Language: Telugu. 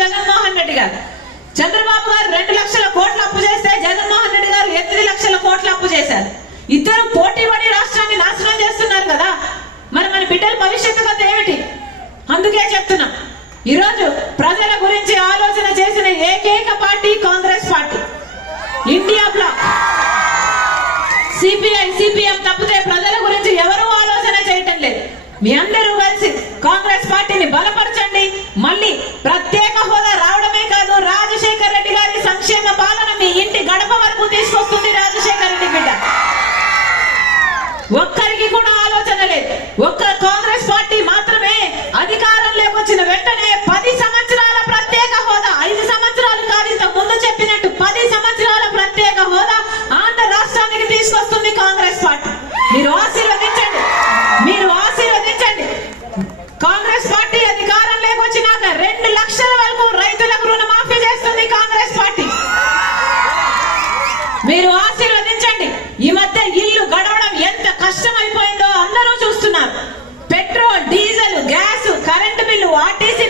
జగన్మోహన్ రెడ్డి గారు. చంద్రబాబు గారు 2 లక్షల కోట్ల అప్పు చేస్తే జగన్మోహన్ రెడ్డి గారు 8 లక్షల కోట్ల అప్పు చేశారు. ఇద్దరు పోటీ పడి రాష్ట్రాన్ని నాశనం చేస్తున్నారు కదా. మరి మన బిడ్డల భవిష్యత్తు కథ ఏమిటి? అందుకే చెప్తున్నా, ఈరోజు ప్రజల గురించి ఆలోచన చేసిన ఏకైక party Congress party. India bloc, CPI, CPM తప్పితే ప్రజల గురించి ఎవరూ ఆలోచన చేయటం లేదు. మీ అందరూ కలిసి కాంగ్రెస్ పార్టీని బలపరచండి. మళ్ళీ ప్రత్యేక హోదా రావడమే కాదు, రాజశేఖర్ రెడ్డి గారి సంక్షేమ పాలన మీ ఇంటి గడప వరకు తీసుకొస్తుంది రాజశేఖర్ రెడ్డి బిడ్డ. ఒక్కరికి కూడా ఆలోచన లేదు. ఒక్క కాంగ్రెస్ పార్టీ మాత్రమే అధికారంలోకి వచ్చిన వెంటనే 10 సంవత్సరాల ప్రత్యేక హోదా, 5 సంవత్సరాలు కాదు, ఇంతకు ముందు చెప్పినట్టు 10 సంవత్సరాల ప్రత్యేక హోదా ఆంధ్ర రాష్ట్రానికి తీసుకొస్తుంది కాంగ్రెస్ పార్టీ. మీరు ఆశీర్వదించండి, మీరు ఆశీర్వదించండి. కాంగ్రెస్ పార్టీ అధికారంలోకి వచ్చినాక 2 లక్షల వరకు రైతులకు రుణమాఫీ చేస్తుంది కాంగ్రెస్ పార్టీ. మీరు ఆశీర్వదించండి. ఈ మధ్య ఇల్లు గడవడం ఎంత కష్టమైపోయిందో అందరూ చూస్తున్నారు. Petrol, diesel, gas, current bill, RTC